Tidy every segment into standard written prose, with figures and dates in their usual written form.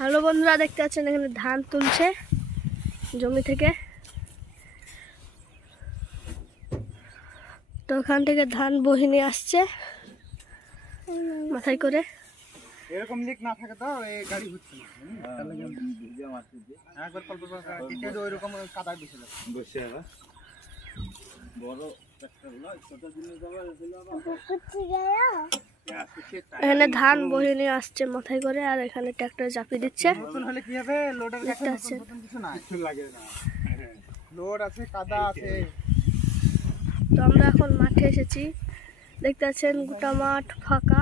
Hello বন্ধুরা, দেখতে পাচ্ছেন এখানে ধান তুলছে জমি থেকে। তো ওখান থেকে ধান বহি নিয়ে আসছে মাথায় করে। এরকম লিক না থাকে তো এই গাড়ি হচ্ছে না। তাহলে একবার কল্পনা ওই রকম কাদা বসে যাবে বসে যাবে বড় ট্রাক্টর নয়, ছোট দিনে যাবে এখানে ধান বহি নিয়ে আসছে মাথায় করে, আর এখানে ট্রাক্টর চাপিয়ে দিচ্ছে। নতুন হলে কি হবে, লোডের কাছে নতুন কিছু না, কিছু লাগে না, লোড আছে, কাদা আছে। তো আমরা এখন মাঠে এসেছি, দেখতে পাচ্ছেন গোটা মাঠ ফাঁকা।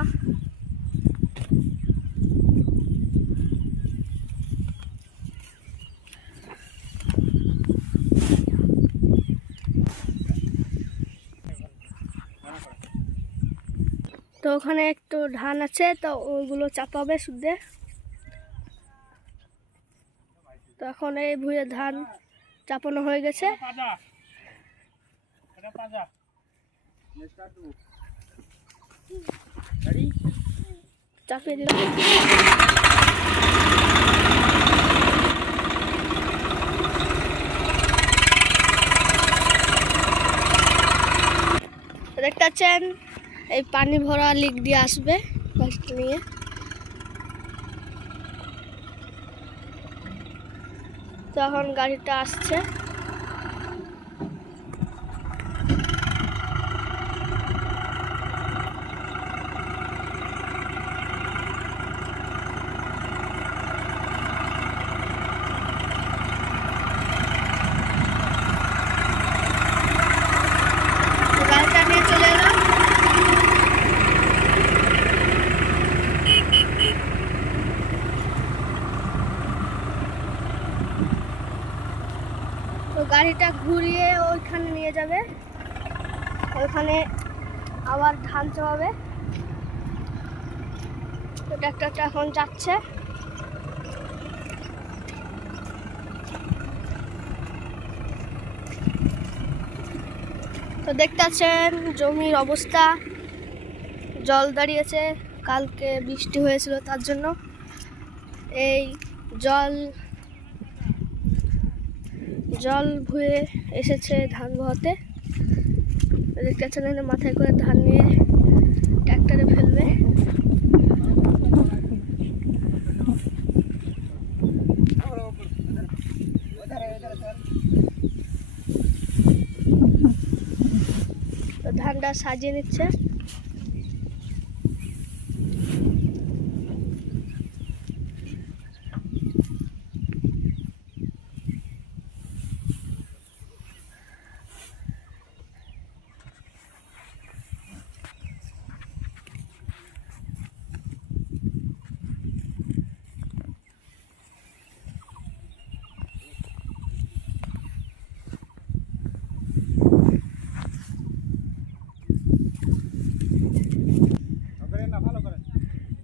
তো ওখানে একটু ধান আছে, তো ওইগুলো চাপাবে শুদ্ধে। তো এখন এই ভুঁয়ে ধান চাপানো হয়ে গেছে, চাপিয়ে দিল। দেখতে পাচ্ছেন এই পানি ভরা লিক দিয়ে আসবে গাছটা নিয়ে। তো এখন গাড়িটা আসছে। গাড়িটা নিয়ে চলে এলাম। তো গাড়িটা ঘুরিয়ে ওইখানে নিয়ে যাবে, ওইখানে আবার ধান চাপাবে। তো ট্রাক্টরটা এখন যাচ্ছে। তো দেখতে পাচ্ছেন জমির অবস্থা, জল দাঁড়িয়েছে, কালকে বৃষ্টি হয়েছিল তার জন্য এই জল ভুয়ে এসেছে ধান বহাতে। দেখতে পাচ্ছেন এখানে মাথায় করে ধান নিয়ে ট্রাক্টরে ফেলবে। তো ধানটা সাজিয়ে নিচ্ছে।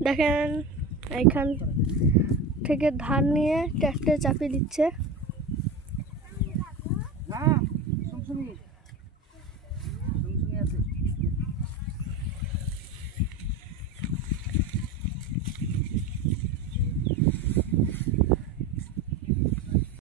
দেখেন এইখান থেকে ধান নিয়ে ট্রাক্টরে চাপিয়ে দিচ্ছে।